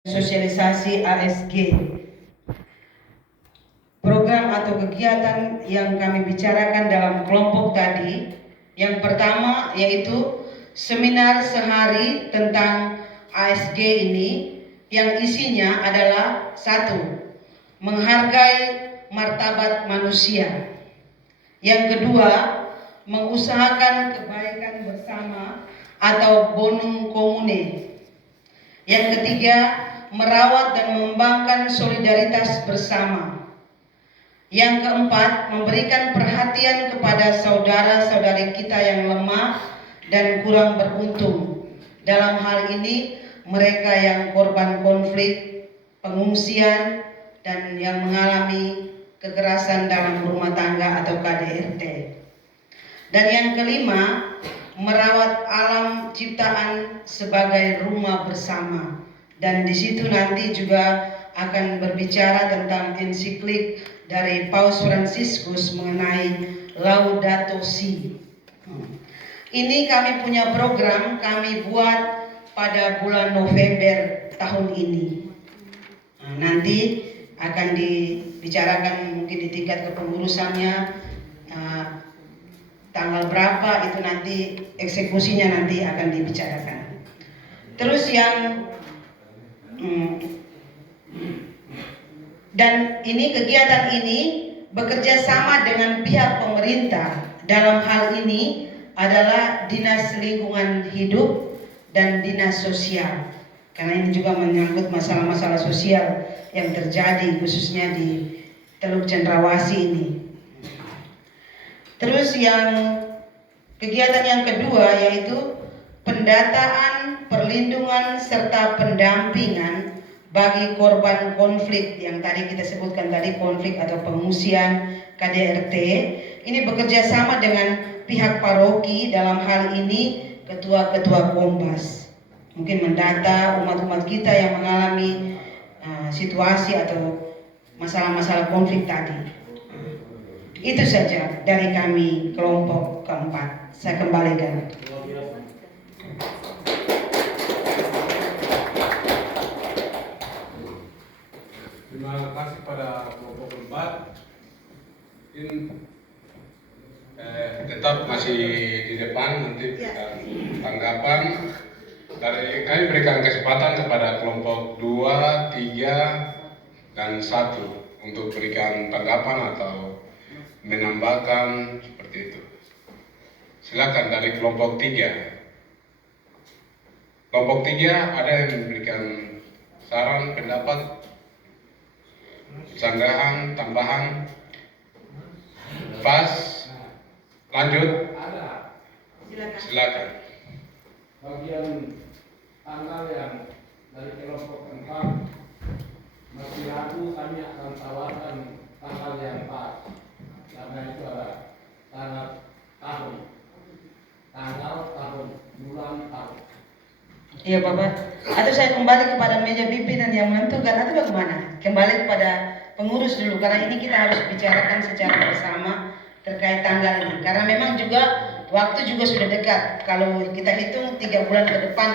Sosialisasi ASG. Program atau kegiatan yang kami bicarakan dalam kelompok tadi, yang pertama yaitu seminar sehari tentang ASG ini, yang isinya adalah: satu, menghargai martabat manusia; yang kedua, mengusahakan kebaikan bersama atau bonum commune; yang ketiga, merawat dan mengembangkan solidaritas bersama; yang keempat, memberikan perhatian kepada saudara-saudari kita yang lemah dan kurang beruntung. Dalam hal ini, mereka yang korban konflik, pengungsian, dan yang mengalami kekerasan dalam rumah tangga atau KDRT. Dan yang kelima, merawat alam ciptaan sebagai rumah bersama. Dan di situ nanti juga akan berbicara tentang ensiklik dari Paus Fransiskus mengenai Laudato Si. Ini kami punya program, kami buat pada bulan November tahun ini. Nanti akan dibicarakan mungkin di tingkat kepengurusannya, tanggal berapa itu nanti eksekusinya nanti akan dibicarakan. Terus yang dan ini kegiatan ini bekerja sama dengan pihak pemerintah. Dalam hal ini adalah Dinas Lingkungan Hidup dan Dinas Sosial, karena ini juga menyangkut masalah-masalah sosial yang terjadi khususnya di Teluk Cendrawasih ini. Terus yang kegiatan yang kedua yaitu pendataan, perlindungan, serta pendampingan bagi korban konflik yang tadi kita sebutkan tadi, konflik atau pengungsian KDRT. Ini bekerja sama dengan pihak paroki, dalam hal ini ketua-ketua Kompas. Mungkin mendata umat-umat kita yang mengalami situasi atau masalah-masalah konflik tadi. Itu saja dari kami kelompok keempat. Saya kembalikan. Terima kasih pada kelompok keempat. Tetap masih di depan, nanti tanggapan dari kami berikan kesempatan kepada kelompok 2, 3, dan 1 untuk berikan tanggapan atau menambahkan seperti itu. Silakan dari kelompok 3. Kelompok 3 ada yang memberikan saran, pendapat, sanggahan, tambahan. Pas, lanjut. Ada. Silakan. Bagian tanggal yang dari kelompok 4 masih ragu, kami akan tawarkan tanggal yang pas, karena itu ada tanggal tahun, bulan, tahun. Iya Bapak. Atau saya kembali kepada meja pimpinan yang menentukan atau bagaimana? Kembali kepada pengurus dulu, karena ini kita harus bicarakan secara bersama terkait tanggal ini. Karena memang juga waktu juga sudah dekat. Kalau kita hitung 3 bulan ke depan.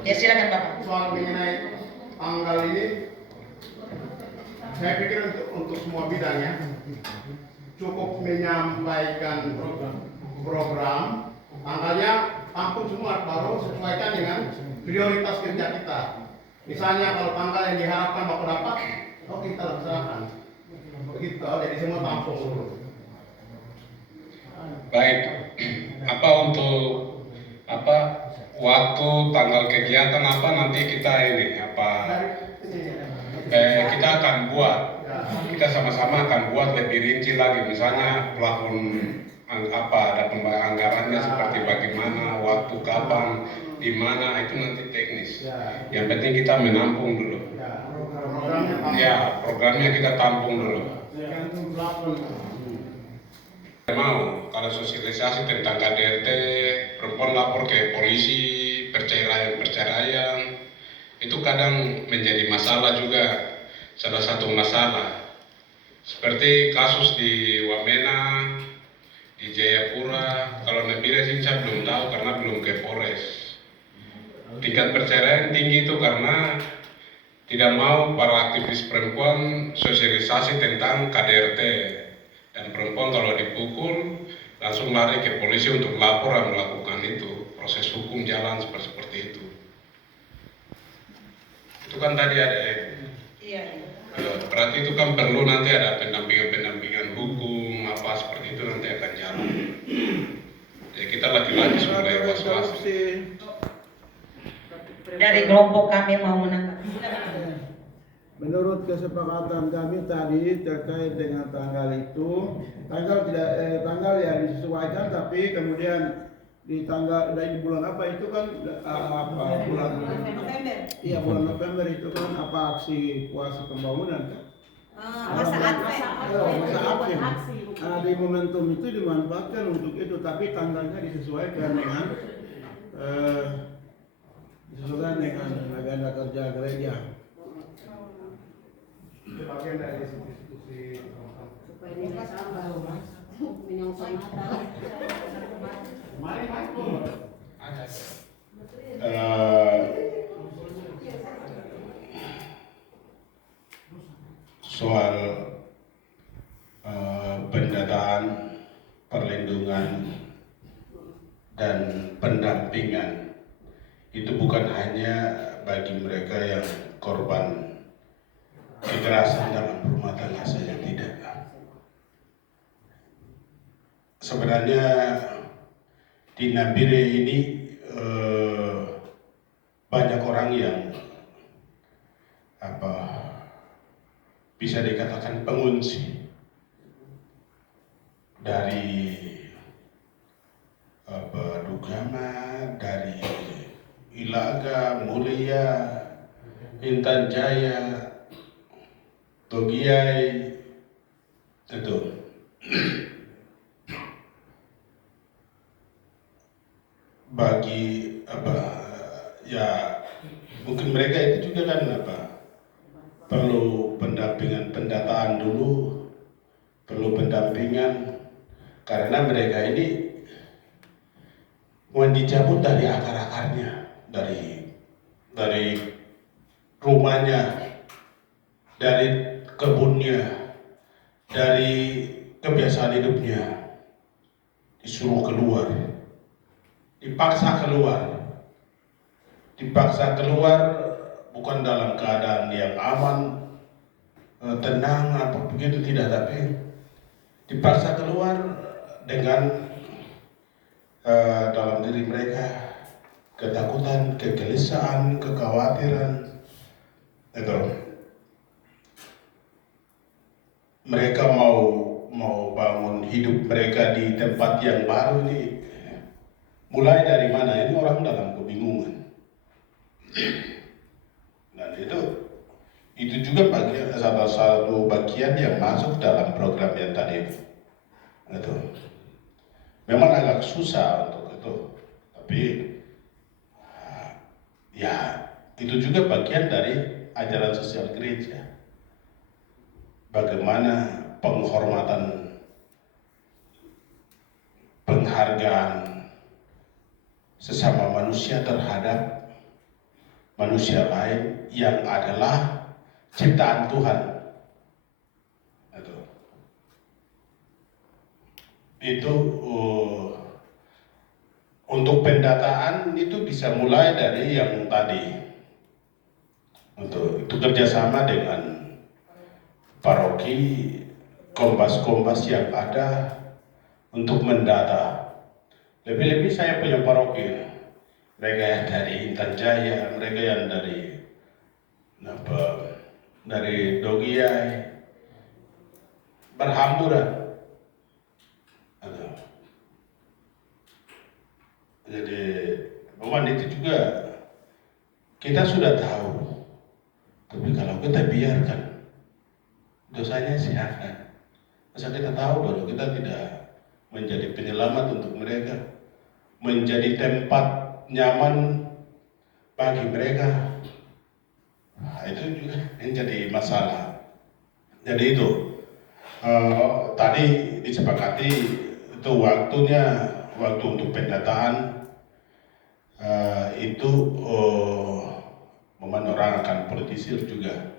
Ya silakan Bapak. Soal mengenai tanggal ini, saya pikir untuk semua bidangnya cukup menyampaikan program, tanggalnya tampung semua, baru sesuaikan dengan prioritas kerja kita. Misalnya kalau tanggal yang diharapkan mau dapat, kita laksanakan. Begitu, jadi semua tampung dulu. Baik, untuk waktu, tanggal kegiatan apa nanti kita kita akan buat, kita sama-sama akan buat lebih rinci lagi, misalnya plafon ada anggarannya seperti bagaimana, waktu kapan, di mana, itu nanti teknis. Yang penting kita menampung dulu. Ya, programnya kita tampung dulu. Mau kalau sosialisasi tentang KDRT, perempuan lapor ke polisi, perceraian itu kadang menjadi masalah juga, salah satu masalah. Seperti kasus di Wamena, Di Jayapura, kalau Nabila sih saya belum tahu karena belum ke Polres. Tingkat perceraian tinggi itu karena tidak mau para aktivis perempuan sosialisasi tentang KDRT, dan perempuan kalau dipukul langsung lari ke polisi untuk lapor dan melakukan itu, proses hukum jalan seperti itu. Itu kan tadi ada Iya. berarti itu kan perlu nanti ada pendampingan hukum apa seperti itu nanti akan jalan. Jadi kita lagi-lagi mulai was-was. Dari kelompok kami mau menanggapi. Menurut kesepakatan kami tadi terkait dengan tanggal itu, tanggal yang disesuaikan, tapi kemudian di tanggal dari bulan apa itu kan bulan November. Iya, bulan November itu kan aksi kuasa pembangunan kan. Masa Advent. Di momentum itu dimanfaatkan untuk itu, tapi tanggalnya disesuaikan dengan agenda kerja gereja. Itu bagian dari institusi supaya nilai tambah menyongsong Natal. mari. Soal pendataan, perlindungan, dan pendampingan itu bukan hanya bagi mereka yang korban kekerasan dalam rumah tangga saja, tidak. Sebenarnya di Nabire ini banyak orang yang bisa dikatakan pengungsi dari Dugama, dari Ilaga, Mulia, Intan Jaya, Togiai, itu. Bagi mungkin mereka itu juga kan perlu pendampingan, pendataan dulu, perlu pendampingan karena mereka ini mau dicabut dari akar-akarnya, dari rumahnya, dari kebunnya, dari kebiasaan hidupnya, disuruh keluar, dipaksa keluar bukan dalam keadaan yang aman, tenang apa begitu, tidak, tapi dipaksa keluar dengan dalam diri mereka ketakutan, kegelisahan, kekhawatiran. Itu mereka mau bangun hidup mereka di tempat yang baru ini. Mulai dari mana? Ini orang dalam kebingungan. Dan itu juga bagian, salah satu bagian yang masuk dalam program yang tadi itu. Memang agak susah untuk itu, tapi ya itu juga bagian dari ajaran sosial gereja. Bagaimana penghormatan, penghargaan sesama manusia terhadap manusia lain yang adalah ciptaan Tuhan. Itu untuk pendataan itu bisa mulai dari yang tadi, untuk itu kerjasama dengan paroki, kompas yang ada untuk mendata. Lebih-lebih saya punya paroki, mereka yang dari Intan Jaya, mereka yang dari Dogiai, berhamburan. Jadi memang itu juga kita sudah tahu, tapi kalau kita biarkan, dosanya siapa? Masa kita tahu bahwa kita tidak menjadi penyelamat untuk mereka, menjadi tempat nyaman bagi mereka. Nah, itu juga menjadi masalah. Jadi itu tadi disepakati itu waktunya waktu untuk pendataan itu orang akan politisir juga.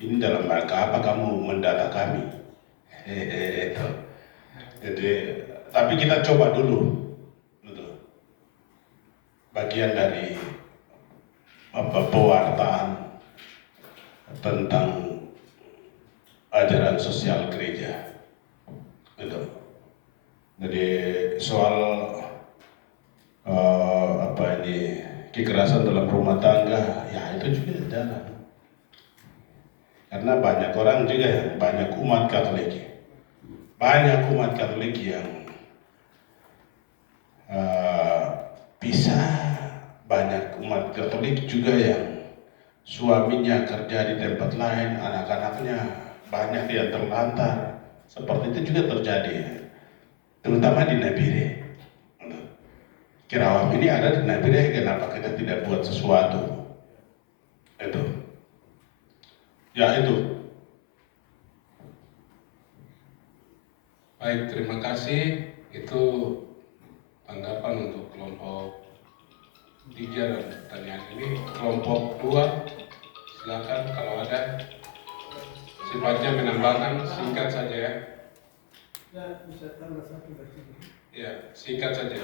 Ini dalam rangka apa kamu mendata kami? Itu. Jadi, tapi kita coba dulu, bagian dari pewartaan tentang ajaran sosial gereja. Gitu. Jadi soal kekerasan dalam rumah tangga, ya itu juga jalan. Karena banyak orang juga, banyak umat Katolik yang bisa, banyak umat Katolik juga yang suaminya kerja di tempat lain, anak-anaknya banyak yang terlantar. Seperti itu juga terjadi, terutama di Nabire. Kerawang ini ada di Nabire, kenapa kita tidak buat sesuatu? Itu. Ya itu. Baik, terima kasih. Itu tanggapan untuk kelompok 3 dan pertanyaan ini. Kelompok 2, silakan kalau ada. Sifatnya menambahkan, singkat saja ya. Ya, bisa tambah satu dari sini. Ya, singkat saja.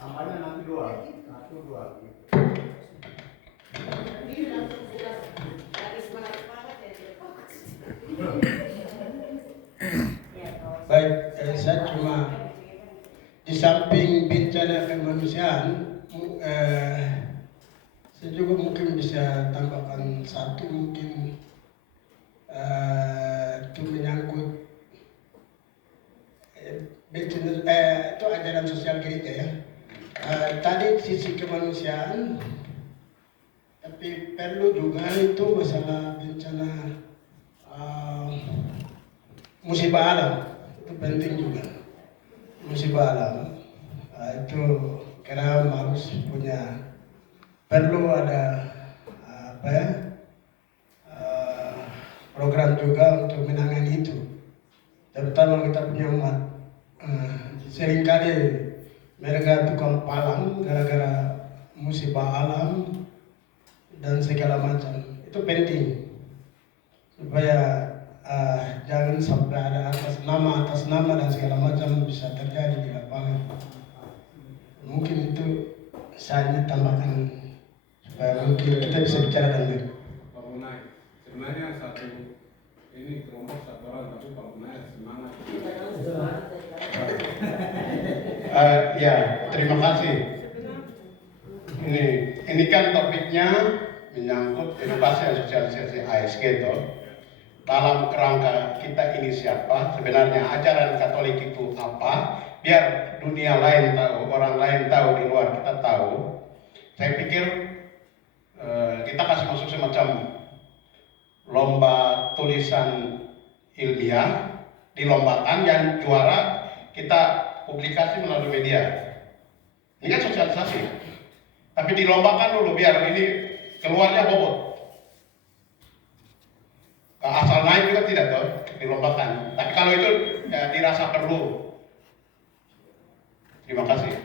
Tambahnya nanti 2, 1, 2. Baik, saya cuma di samping bencana kemanusiaan, saya juga mungkin bisa tambahkan satu mungkin itu menyangkut itu ajaran sosial gereja ya. Tadi sisi kemanusiaan, tapi perlu juga itu masalah bencana musibah alam, itu penting juga. Musibah alam itu karena harus punya, perlu ada program juga untuk menangani itu, terutama kita punya umat. Seringkali mereka tukang palang gara-gara musibah alam dan segala macam. Itu penting supaya jangan sampai ada atas nama dan segala macam bisa terjadi di lapangan. Mungkin itu saya tambahkan supaya mungkin kita bisa bicara dengan Pak Munai, sebenarnya ini kelompok 1 orang, tapi Pak Munai semangat. Ya, terima kasih. Ini kan topiknya menyangkut edukasi dan sosialisasi ASG toh. Dalam kerangka kita ini siapa, sebenarnya ajaran Katolik itu apa, biar dunia lain tahu, orang lain tahu, di luar kita tahu. Saya pikir kita kasih masuk semacam lomba tulisan ilmiah, dilombakan, yang juara kita publikasi melalui media. Ini kan sosialisasi, tapi dilombakan dulu biar ini keluarnya bobot. Asal naik juga tidak toh, dilombakan. Tapi kalau itu ya, dirasa perlu. Terima kasih.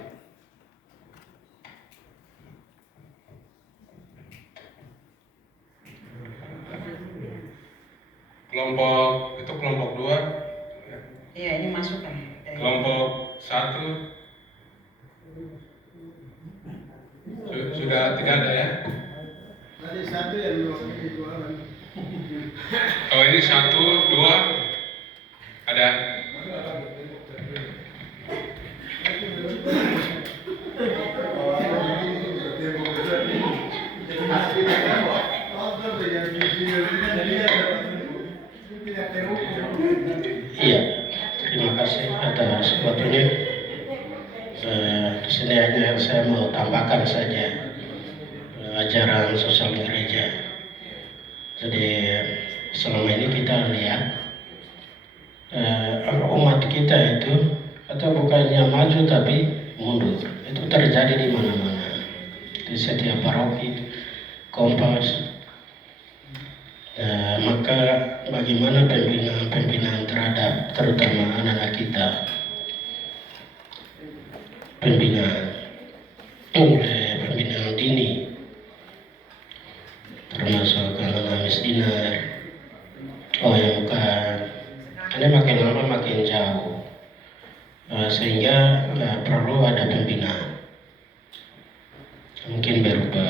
Kelompok 2. Iya, ini masukan. Kelompok 1 sudah tidak ada ya? Tadi satu yang dua orang. Oh, ini 1, 2 ada. Iya, terima kasih atas waktunya. Di sini hanya saya mau tambahkan saja ajaran sosial gereja. Jadi selama ini kita lihat umat kita itu atau bukannya maju tapi mundur. Itu terjadi di mana-mana, di setiap paroki, kompas. Maka bagaimana pembinaan terhadap terutama anak-anak kita pembinaan dini, termasuk anak-anak misdinar. Oh ya bukan, ini makin lama makin jauh, sehingga perlu ada pembinaan. Mungkin berupa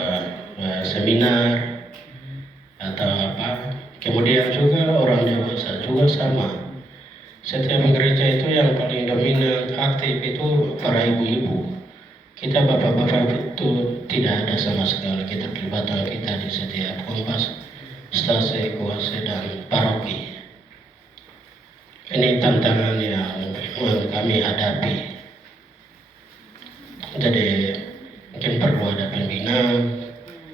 seminar atau apa. Kemudian juga orang dewasa juga sama. Setiap gereja itu yang paling dominan aktif itu para ibu-ibu. Kita bapak-bapak itu tidak ada sama sekali keterlibatan kita di setiap kompas, stase, kuasa, dan paroki. Ini tantangan yang kami hadapi. Jadi mungkin perlu ada pembinaan,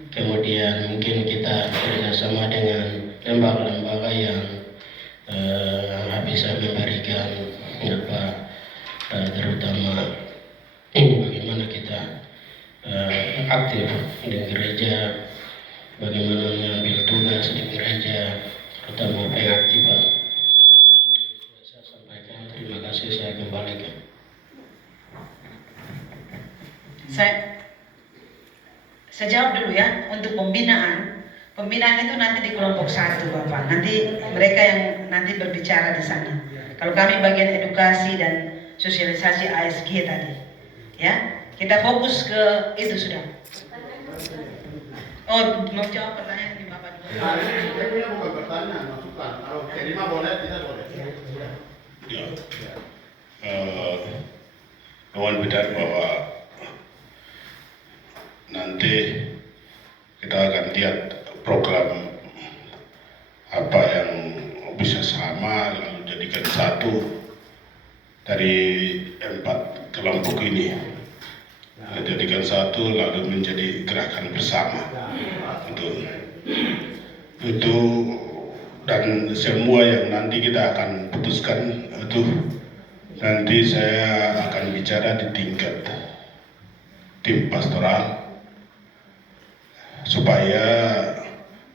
kemudian mungkin kita bekerjasama dengan lembaga-lembaga yang bisa memberikan terutama bagaimana kita aktif di gereja, bagaimana mengambil tugas di gereja, terutama pengaktifan. Saya sampaikan, terima kasih, saya kembalikan. Saya jawab dulu ya, untuk pembinaan. Pembinaan itu nanti di kelompok 1 Bapak. Nanti mereka yang nanti berbicara di sana. Kalau kami bagian edukasi dan sosialisasi ASG tadi. Ya, kita fokus ke itu sudah. Oh, mau jawab pertanyaan di Bapak dulu. Nah, ini bukan pertanyaan, masukan. Kalau terima boleh, tidak boleh. Ya. Kawan bicara bahwa nanti kita akan lihat program apa yang bisa sama lalu jadikan satu dari 4 kelompok ini, jadikan satu lalu menjadi gerakan bersama itu dan semua yang nanti kita akan putuskan itu nanti saya akan bicara di tingkat tim pastoral supaya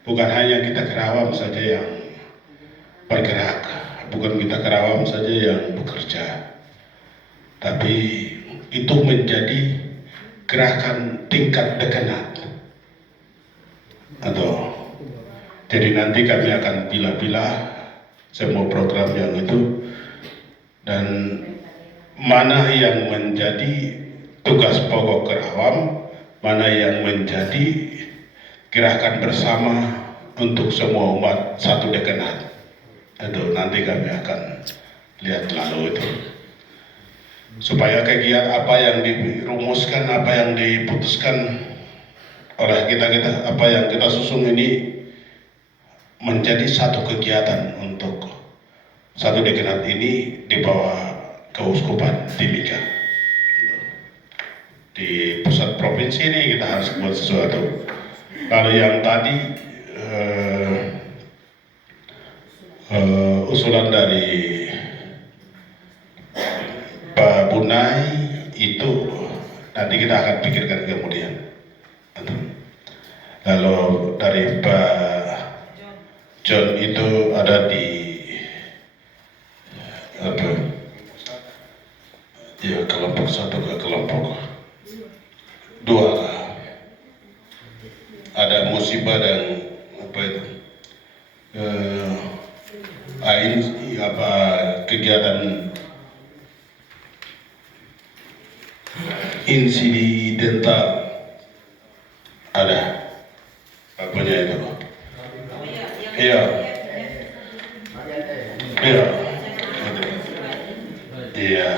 bukan hanya kita Kerawang saja yang bergerak, bukan kita Kerawang saja yang bekerja, tapi itu menjadi gerakan tingkat dekanat. Atau jadi nanti kami akan pilih-pilih semua program yang itu dan mana yang menjadi tugas pokok Kerawang, mana yang menjadi gerakan bersama untuk semua umat satu dekanat. Itu nanti kami akan lihat lalu itu supaya kegiatan apa yang dirumuskan, apa yang diputuskan oleh kita apa yang kita susun ini menjadi satu kegiatan untuk satu dekanat ini di bawah Keuskupan Timika. Di pusat provinsi ini kita harus buat sesuatu. Lalu yang tadi usulan dari Pak Bunai itu nanti kita akan pikirkan kemudian. Lalu dari Pak John itu ada di apa? Ya kelompok 1 ke kelompok 2. Ada musibah dan apa itu kegiatan insidental ada apanya itu? Iya, iya, iya,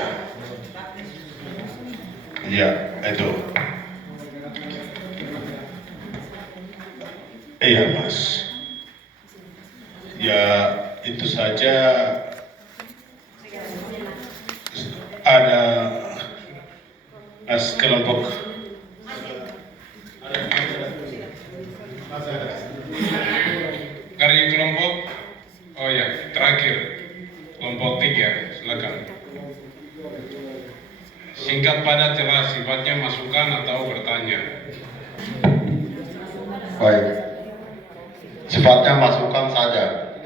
iya itu. Iya Mas, ya itu saja. Ada kelompok dari kelompok, oh ya terakhir kelompok 3, silakan. Singkat padat jelas, sifatnya masukan atau bertanya. Baik, sifatnya masukan saja.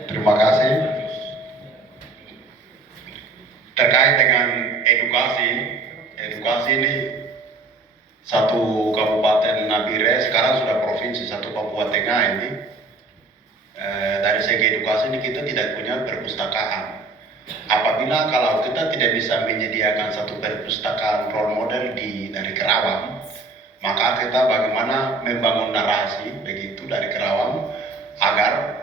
Terima kasih. Terkait dengan edukasi ini satu kabupaten Nabire sekarang sudah provinsi, satu Papua Tengah ini dari segi edukasi ini kita tidak punya perpustakaan. Apabila kalau kita tidak bisa menyediakan satu perpustakaan role model dari Kerawang, maka kita bagaimana membangun narasi begitu dari Kerawang agar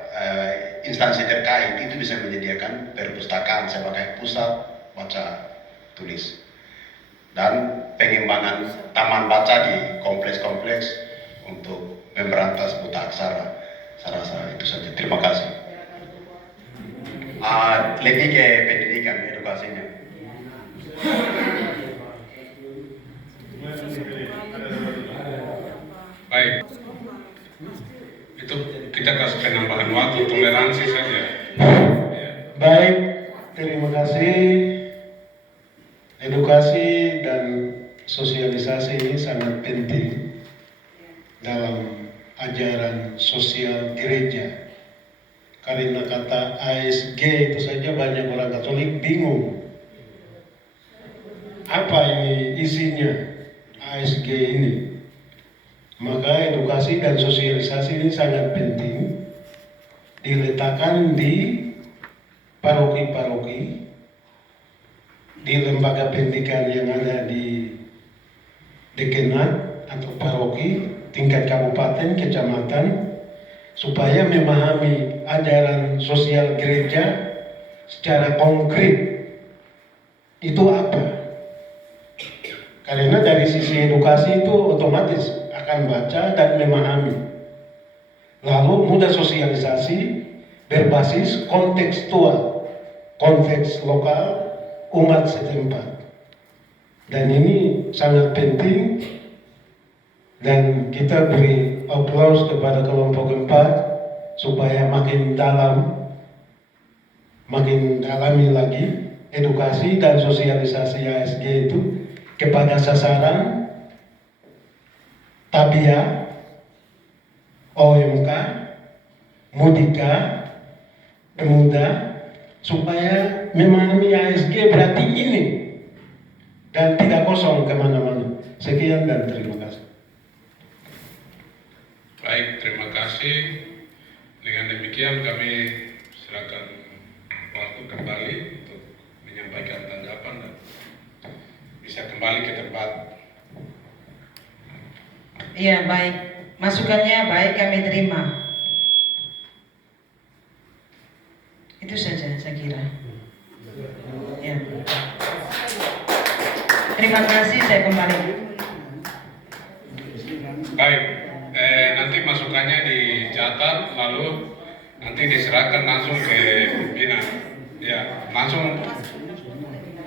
instansi terkait itu bisa menyediakan perpustakaan sebagai pusat baca tulis dan pengembangan taman baca di kompleks-kompleks untuk memberantas buta aksara. Saya rasa itu saja. Terima kasih. Lebih ke pendidikan, edukasinya. Baik. Itu kita kasih penambahan waktu, toleransi saja. Ya. Baik, terima kasih. Edukasi dan sosialisasi ini sangat penting dalam ajaran sosial gereja. Karena kata ASG itu saja banyak orang Katolik bingung. Apa ini isinya ASG ini? Maka edukasi dan sosialisasi ini sangat penting diletakkan di paroki-paroki, di lembaga pendidikan yang ada di dekenat atau paroki, tingkat kabupaten, kecamatan, supaya memahami ajaran sosial gereja secara konkret itu apa. Karena dari sisi edukasi itu otomatis akan baca dan memahami. Lalu mudah sosialisasi berbasis kontekstual, konteks lokal umat setempat. Dan ini sangat penting dan kita beri aplaus kepada kelompok 4 supaya makin dalami lagi edukasi dan sosialisasi ASG itu kepada sasaran Tabia, OMK, Mudika, Pemuda, supaya memahami ASG berarti ini dan tidak kosong kemana-mana. Sekian dan terima kasih. Baik, terima kasih. Dengan demikian kami silakan waktu kembali untuk menyampaikan tanggapan dan bisa kembali ke tempat. Iya, baik. Masukannya baik, kami terima. Itu saja saya kira. Ya. Terima kasih, saya kembali. Baik, nanti masukannya dicatat lalu nanti diserahkan langsung ke pimpinan. Ya, langsung.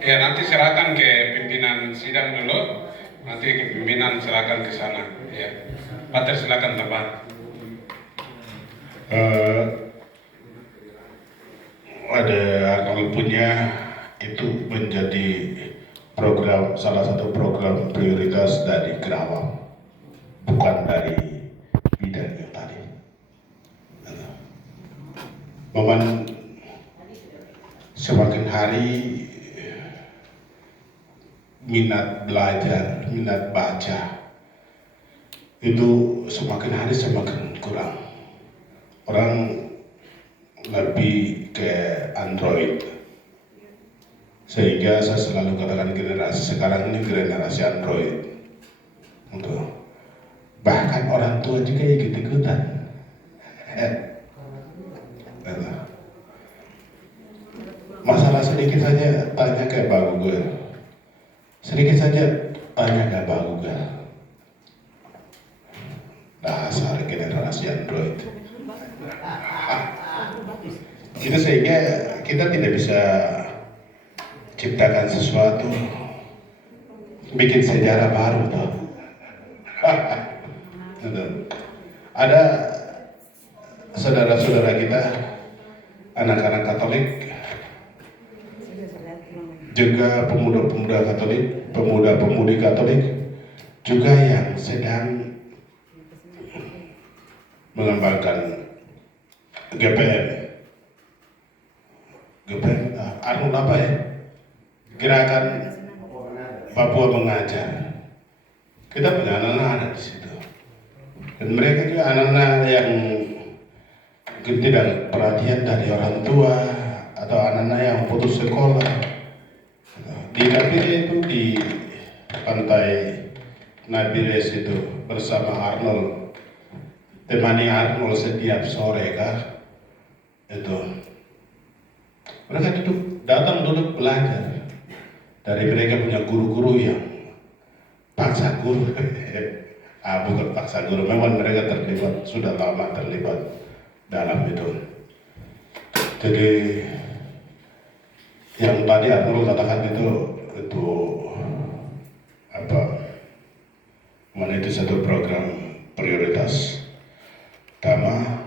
Ya, nanti serahkan ke pimpinan sidang dulu. Nanti ke pimpinan serahkan ke sana. Ya, Pater silakan tambah. Ada kalau punya itu menjadi salah satu program prioritas dari Kerawang, bukan dari bidang yang tadi. Momen semakin hari minat belajar, minat baca itu semakin hari semakin kurang. Orang lebih ke Android, sehingga saya selalu katakan generasi sekarang ini generasi Android. Untuk bahkan orang tua juga ikut-ikutan. Masalah sedikit saja tanya ke Pak Google, sedikit saja tanya ke Pak Google. Dasar generasi Android. Itu sehingga kita tidak bisa ciptakan sesuatu, bikin sejarah baru tuh. Ada saudara-saudara kita, anak-anak Katolik, juga pemuda-pemuda Katolik, pemuda-pemudi Katolik, juga yang sedang mengembangkan GPM, anu apa ya? Gerakan Papua mengajar. Kita punya anak-anak di situ. Dan mereka juga anak-anak yang tidak perhatian dari orang tua atau anak-anak yang putus sekolah. Di Nabire itu di pantai Nabires itu bersama Arnold, temani Arnold setiap sore kah itu mereka datang duduk belajar dari mereka punya guru-guru yang paksa guru. Bukan paksa guru, memang mereka terlibat, sudah lama terlibat dalam itu. Jadi yang tadi Arnold katakan itu apa? Mana itu satu program prioritas utama.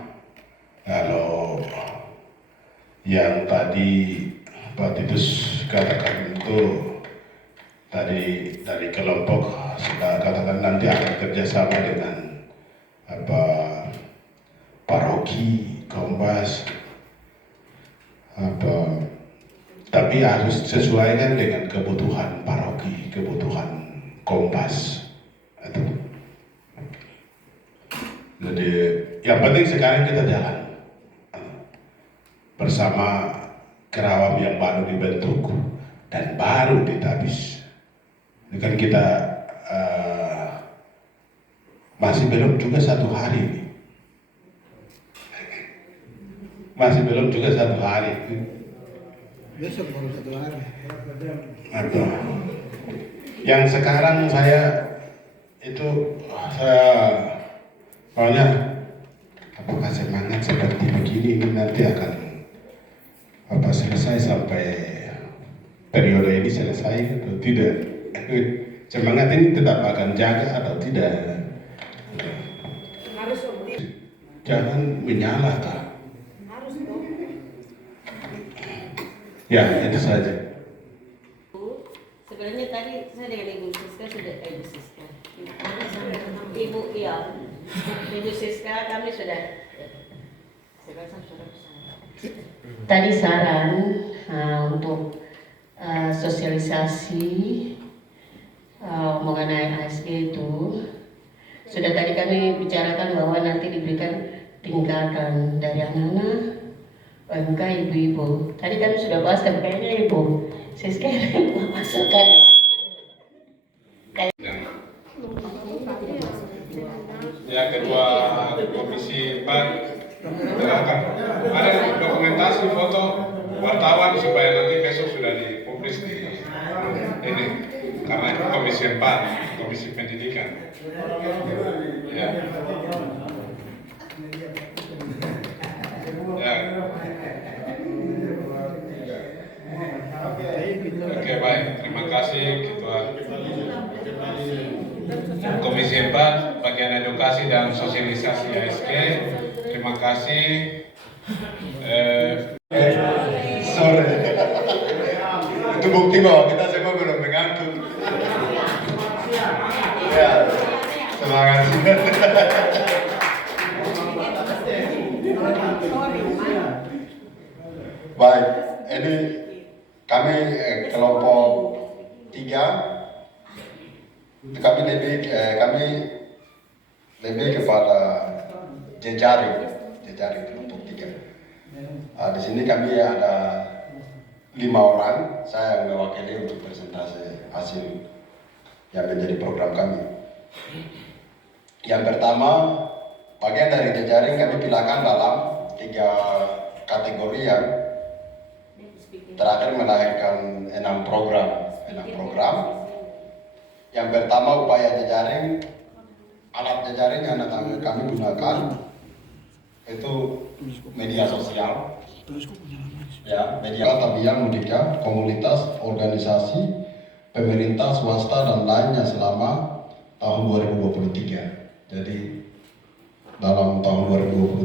Kalau yang tadi Pak Titus katakan itu tadi dari kelompok sudah katakan nanti akan kerjasama dengan apa paroki, Kompas, apa, tapi harus sesuaikan dengan kebutuhan paroki, kebutuhan Kompas. Itu. Jadi yang penting sekarang kita jalan bersama Kerawam yang baru dibentuk dan baru ditabis. Ini kan kita masih belum juga 1 hari ini. Masih belum juga 1 hari. Besok baru 1 hari. Atau yang sekarang saya itu maunya apakah semangat seperti begini ini nanti akan apa selesai sampai periode ini selesai atau tidak? Semangat ini tetap akan jaga atau tidak? Harus optimis. Jangan menyalahkan. Harus dong. Ya itu saja. Sebenarnya tadi saya dengan Ibu Siska sudah Ibu Siska kami sudah tadi saran untuk sosialisasi mengenai ASG itu sudah tadi kami bicarakan bahwa nanti diberikan tingkatan dari anak-anak OMK ibu-ibu. Tadi kami sudah bahas dan kayaknya Ibu Siska masukkan ya. Ya kedua komisi 4 silakan. Ada dokumentasi foto wartawan supaya nanti besok sudah dipublis di ini karena itu komisi 4 komisi pendidikan. Ya. Ya. Oke baik, terima kasih Ketua Komisi 4 bagian edukasi dan sosialisasi ASG. Terima kasih. Sore. Itu bukti bahwa kita semua belum mengantuk. Ya, terima kasih. Baik, ini kami kelompok 3 kami lebih kepada jejaring kelompok 3. Di sini kami ada 5 orang, saya yang mewakili untuk presentasi hasil yang menjadi program kami. Yang pertama, bagian dari jejaring kami pilihkan dalam 3 kategori yang terakhir melahirkan 6 program. Yang pertama upaya jejaring, alat jejaring yang kami gunakan itu media sosial, ya, media tabiang mudika, komunitas, organisasi, pemerintah, swasta dan lainnya selama tahun 2023. Jadi dalam tahun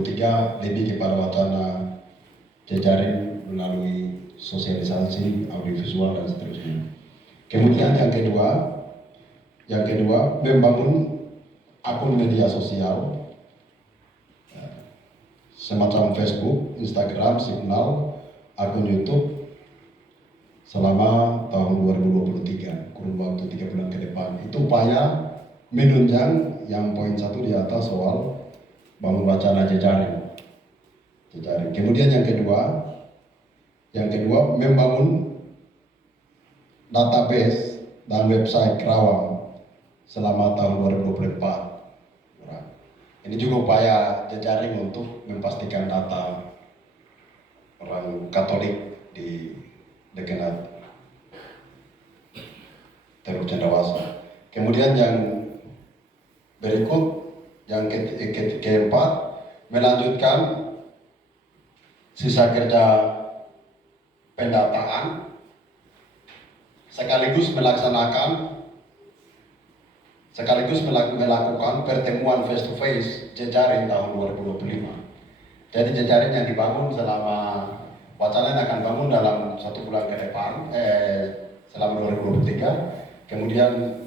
2023 lebih kepada wacana jejaring melalui sosialisasi, audiovisual dan seterusnya. Kemudian yang kedua membangun akun media sosial semacam Facebook, Instagram, Signal, akun YouTube, selama tahun 2023, kurun waktu 3 bulan ke depan. Itu upaya menunjang yang poin 1 di atas soal bangun wacana jejaring. Kemudian yang kedua membangun database dan website Kerawang selama tahun 2024. Ini juga upaya jejaring untuk memastikan data orang Katolik di Dekenat Teluk Cendrawasih. Kemudian yang berikut, yang keempat, melanjutkan sisa kerja pendataan sekaligus melakukan pertemuan face to face jejaring tahun 2025. Jadi jejaring yang dibangun selama wacana yang akan bangun dalam 1 bulan ke depan, selama 2023, kemudian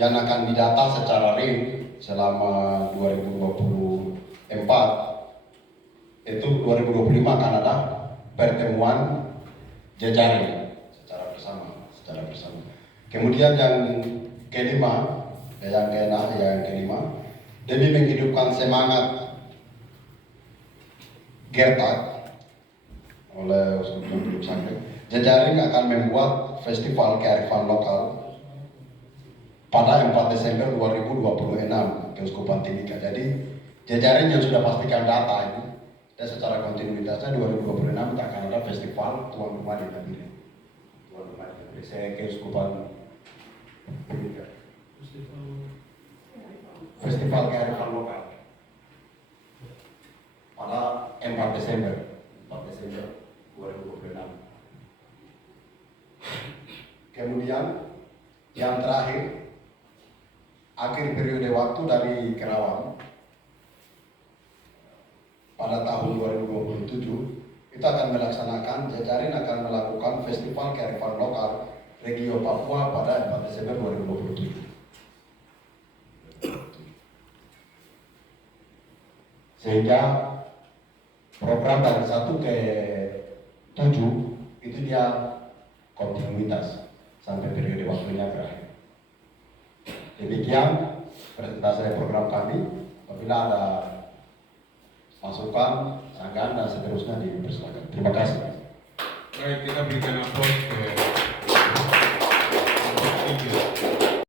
yang akan didata secara real selama 2024, itu 2025 akan ada pertemuan jejaring secara bersama. Kemudian yang kelima, demi menghidupkan semangat Gertak oleh Uskup Teluk Sangkeng, jejaring akan membuat festival kearifan lokal pada 4 Desember 2026 Keuskupan Timika. Jadi jejaring yang sudah pastikan data ini, dan secara kontinuitasnya 2026 akan ada festival tuan rumah di Nabire. Saya Keuskupan Timika. Festival kearifan lokal pada 4 Desember 2026. Kemudian yang terakhir, akhir periode waktu dari Kerawang pada tahun 2027, kita akan melaksanakan, jejaring akan melakukan festival kearifan lokal Regio Papua pada 4 Desember 2027. Sehingga program dari 1 ke 7 itu dia kontinuitas sampai periode waktunya berakhir. Demikian presentasi program kami. Apabila ada masukan, saran dan seterusnya dipersilakan. Terima kasih. Baik, kita berikan aplaus ke